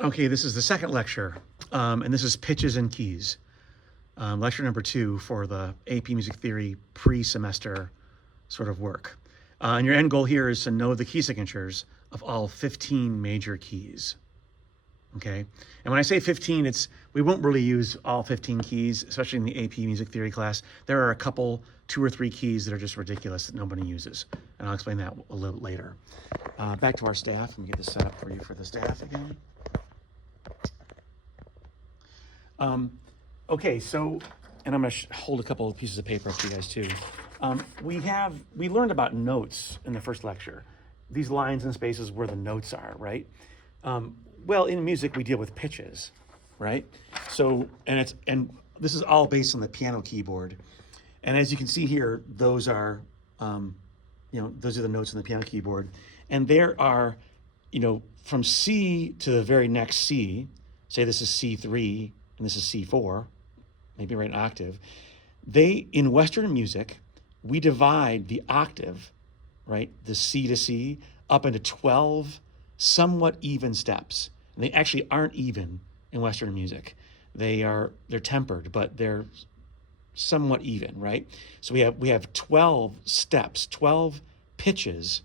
Okay, this is the second lecture, and this is pitches and keys. Lecture number 2 for the AP Music Theory pre-semester sort of work. And your end goal here is to know the key signatures of all 15 major keys. Okay, and when I say 15, we won't really use all 15 keys, especially in the AP Music Theory class. There are a couple, 2 or 3 keys that are just ridiculous that nobody uses, and I'll explain that a little later. Back to our staff. Let me get this set up for you for the staff again. Okay, so, and I'm going to hold a couple of pieces of paper up to you guys too. We learned about notes in the first lecture. These lines and spaces where the notes are, right? Well, in music, we deal with pitches, right? So, and this is all based on the piano keyboard. And as you can see here, those are, those are the notes on the piano keyboard. And there are, from C to the very next C, say this is C3 and this is C4, maybe right an octave. In Western music, we divide the octave, right, the C to C, up into 12 somewhat even steps. And they actually aren't even in Western music. They're tempered, but they're somewhat even, right? So we have 12 steps, 12 pitches,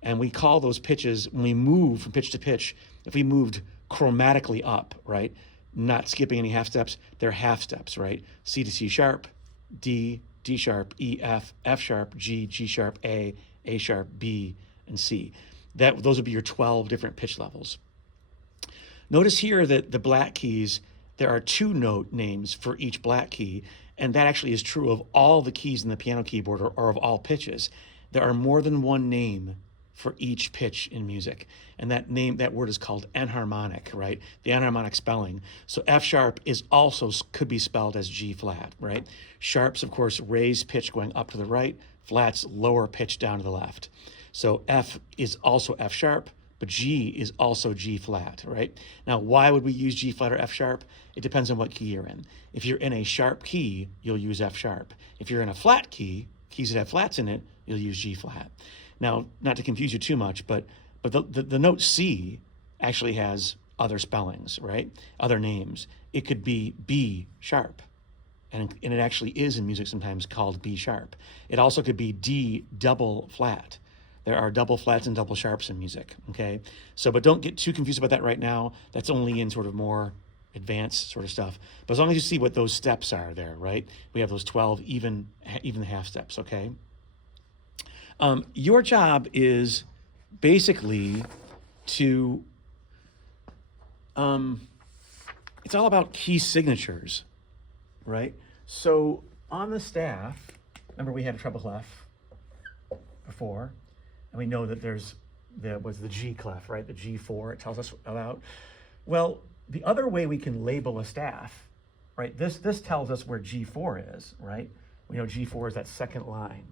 and we call those pitches, when we move from pitch to pitch, if we moved chromatically up, right, not skipping any half steps, they're half steps, right? C to C sharp, D, D sharp, E, F, F sharp, G, G sharp, A sharp, B, and C. Those would be your 12 different pitch levels. Notice here that the black keys, there are 2 note names for each black key, and that actually is true of all the keys in the piano keyboard or of all pitches. There are more than one name for each pitch in music, and that word is called enharmonic, right? The enharmonic spelling. So F sharp could be spelled as G flat, right? Sharps, of course, raised pitch going up to the right, flats lower pitch down to the left. So F is also F sharp, but G is also G flat, right? Now, why would we use G flat or F sharp? It depends on what key you're in. If you're in a sharp key, you'll use F sharp. If you're in a flat key, keys that have flats in it, you'll use G flat. Now, not to confuse you too much, but the note C actually has other spellings, right? Other names. It could be B sharp, and it actually is in music sometimes called B sharp. It also could be D double flat. There are double flats and double sharps in music, okay? So, but don't get too confused about that right now. That's only in sort of more advanced sort of stuff. But as long as you see what those steps are there, right? We have those 12 even half steps, okay? Your job is basically to, it's all about key signatures, right? So on the staff, remember we had a treble clef before, and we know that there was the G clef, right? The G4 it tells us about. Well, the other way we can label a staff, right? This tells us where G4 is, right? We know G4 is that second line.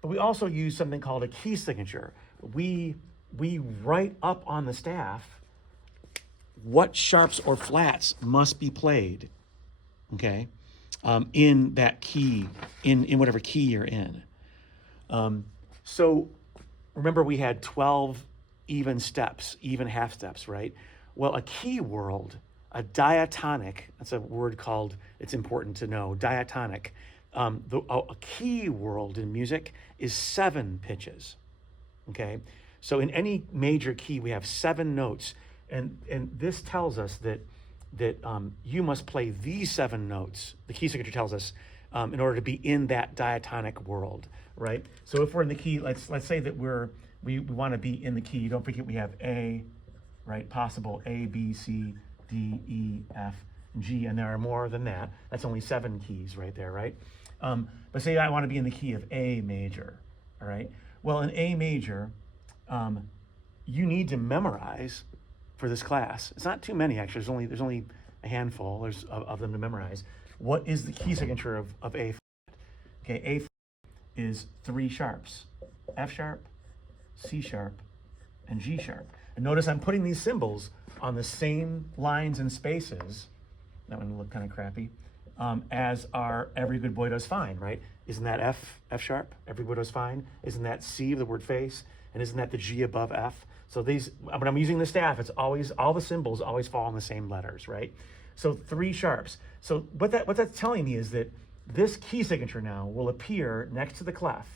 But we also use something called a key signature. We write up on the staff what sharps or flats must be played, okay, in that key, in whatever key you're in. So remember we had 12 even steps, even half steps, right? Well, a key world, a diatonic, that's a word called, it's important to know, diatonic. A key world in music is 7 pitches, okay? So in any major key, we have 7 notes, and this tells us that you must play these 7 notes. The key signature tells us in order to be in that diatonic world, right? So if we're in the key, let's say that we want to be in the key. Don't forget we have A, right? Possible A, B, C, D, E, F, G, and there are more than that. That's only 7 keys right there, right? But say I want to be in the key of A major, all right? Well, in A major, you need to memorize for this class. It's not too many, actually. There's only a handful of them to memorize. What is the key signature of A flat? Okay, A flat is 3 sharps, F sharp, C sharp, and G sharp. And notice I'm putting these symbols on the same lines and spaces. That one will look kind of crappy. As our Every Good Boy Does Fine, right? Isn't that F sharp? Every Boy Does Fine. Isn't that C, the word face? And isn't that the G above F? So these, when I'm using the staff, it's always, all the symbols always fall on the same letters, right? So 3 sharps. So what that's telling me is that this key signature now will appear next to the clef,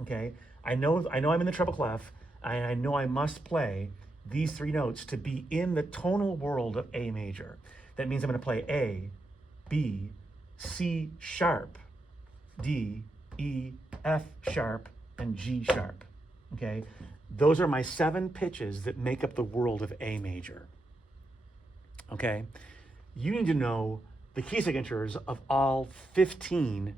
okay? I know I'm in the treble clef, and I know I must play these 3 notes to be in the tonal world of A major. That means I'm going to play A, B, C sharp, D, E, F sharp, and G sharp, okay? Those are my 7 pitches that make up the world of A major, okay? You need to know the key signatures of all 15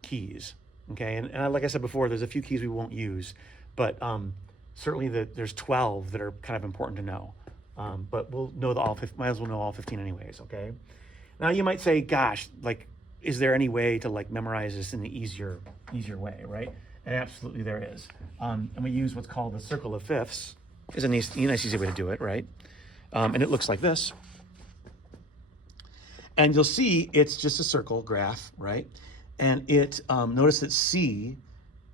keys, okay? And like I said before, there's a few keys we won't use, but certainly there's 12 that are kind of important to know. But we'll know might as well know all 15 anyways, okay? Now you might say, gosh, like, is there any way to like memorize this in the easier way, right? And absolutely there is. And we use what's called the circle of fifths. Is a nice easy way to do it, right? And it looks like this. And you'll see it's just a circle graph, right? And it notice that C,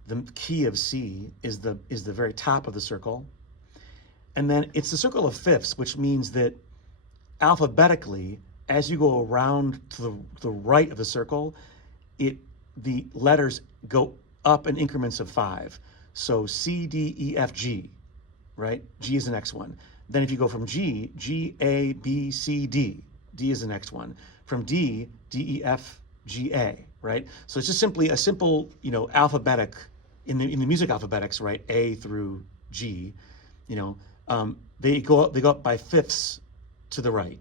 the key of C, is the very top of the circle. And then it's the circle of fifths, which means that alphabetically, as you go around to the right of the circle, the letters go up in increments of 5. So C, D, E, F, G, right? G is the next one. Then if you go from G, G, A, B, C, D. D is the next one. From D, D, E, F, G, A, right? So it's just simply a simple, alphabetic, in the music alphabetics, right? A through G, they go up by fifths to the right.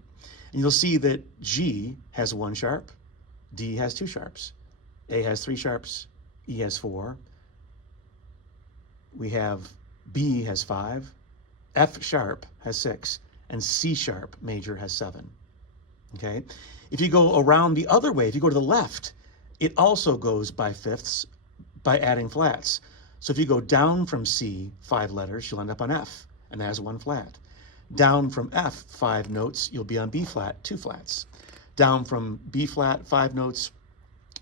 And you'll see that G has 1 sharp, D has 2 sharps, A has 3 sharps, E has 4. We have B has 5, F sharp has 6, and C sharp major has 7. Okay? If you go around the other way, if you go to the left, it also goes by fifths by adding flats. So if you go down from C 5 letters, you'll end up on F, and that has 1 flat. Down from F 5 notes, you'll be on B flat, 2 flats. Down from B flat 5 notes,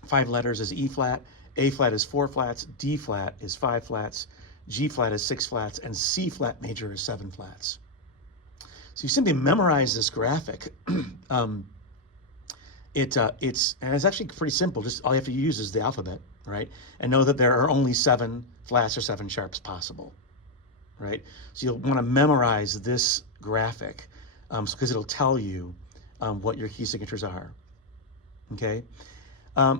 5 letters is E flat, A flat is 4 flats, D flat is 5 flats, G flat is 6 flats, and C flat major is 7 flats. So you simply memorize this graphic. It's actually pretty simple. Just all you have to use is the alphabet, right? And know that there are only 7 flats or 7 sharps possible, right? So you'll want to memorize this graphic because it'll tell you what your key signatures are, okay?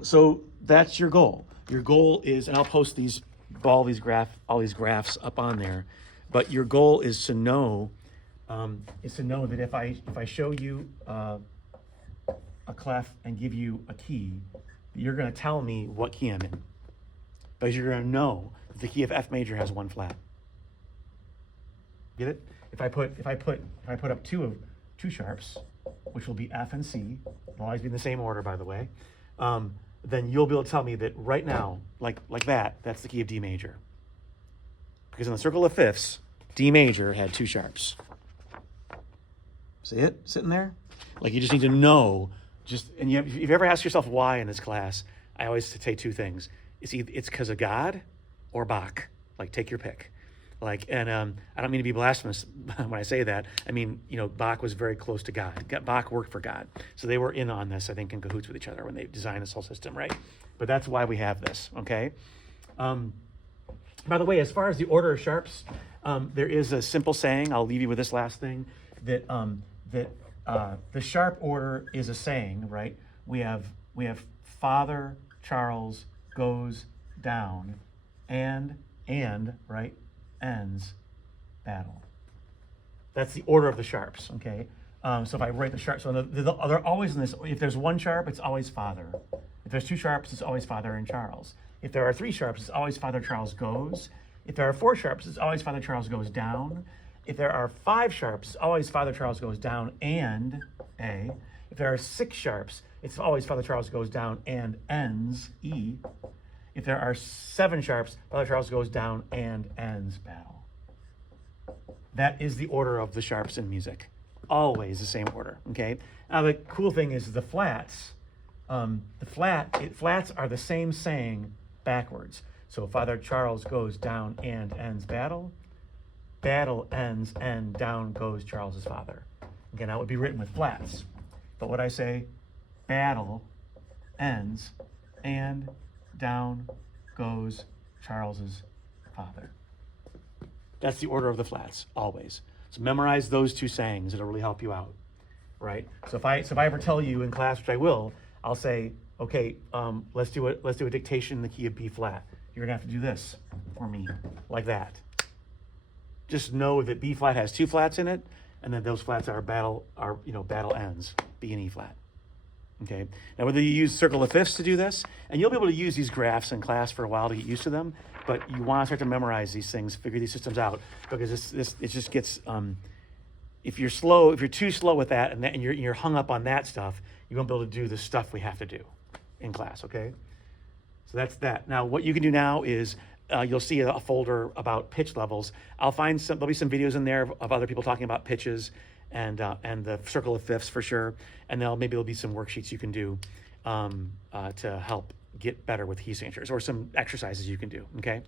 So that's your goal. Your goal is, and I'll post all these graphs up on there, but your goal is to know that if I show you a clef and give you a key, you're going to tell me what key I'm in, because you're going to know that the key of F major has 1 flat. Get it? If I put up two sharps, which will be F and C, it'll always be in the same order, by the way, then you'll be able to tell me that right now, like that's the key of D major. Because in the circle of fifths, D major had 2 sharps. See it sitting there? Like, you just need to know. And if you've ever asked yourself why in this class, I always say 2 things. It's because of God or Bach. Like, take your pick. Like, and I don't mean to be blasphemous when I say that. I mean, Bach was very close to God. Bach worked for God. So they were in on this, I think, in cahoots with each other when they designed this whole system, right? But that's why we have this, okay? By the way, as far as the order of sharps, there is a simple saying, I'll leave you with this last thing, that the sharp order is a saying, right? We have Father Charles goes down, and right, ends battle. That's the order of the sharps, okay? So if I write the sharps, so they're always in this. If there's 1 sharp, it's always Father. If there's 2 sharps, it's always Father and Charles. If there are 3 sharps, it's always Father Charles goes. If there are 4 sharps, it's always Father Charles goes down. If there are 5 sharps, it's always Father Charles goes down and A. If there are 6 sharps, it's always Father Charles goes down and ends E. If there are 7 sharps, Father Charles goes down and ends battle. That is the order of the sharps in music. Always the same order, okay? Now the cool thing is the flats. Flats are the same saying backwards. So Father Charles goes down and ends battle. battle ends and down goes Charles's father. Again, that would be written with flats. But what I say, battle ends and down goes Charles's father. That's the order of the flats, always. So memorize those two sayings. It'll really help you out, right? So if I ever tell you in class, which I will, I'll say, okay, let's do a dictation in the key of B flat. You're gonna have to do this for me, like that. Just know that B flat has two flats in it, and then those flats are battle ends, B and E flat. Okay. Now whether you use circle of fifths to do this, and you'll be able to use these graphs in class for a while to get used to them, but you want to start to memorize these things, figure these systems out, because it just gets if you're too slow with that and you're hung up on that stuff, you won't be able to do the stuff we have to do in class. Okay. So that's that. Now what you can do now is you'll see a folder about pitch levels. There'll be some videos in there of other people talking about pitches and the circle of fifths for sure. And maybe there'll be some worksheets you can do to help get better with key signatures, or some exercises you can do, okay?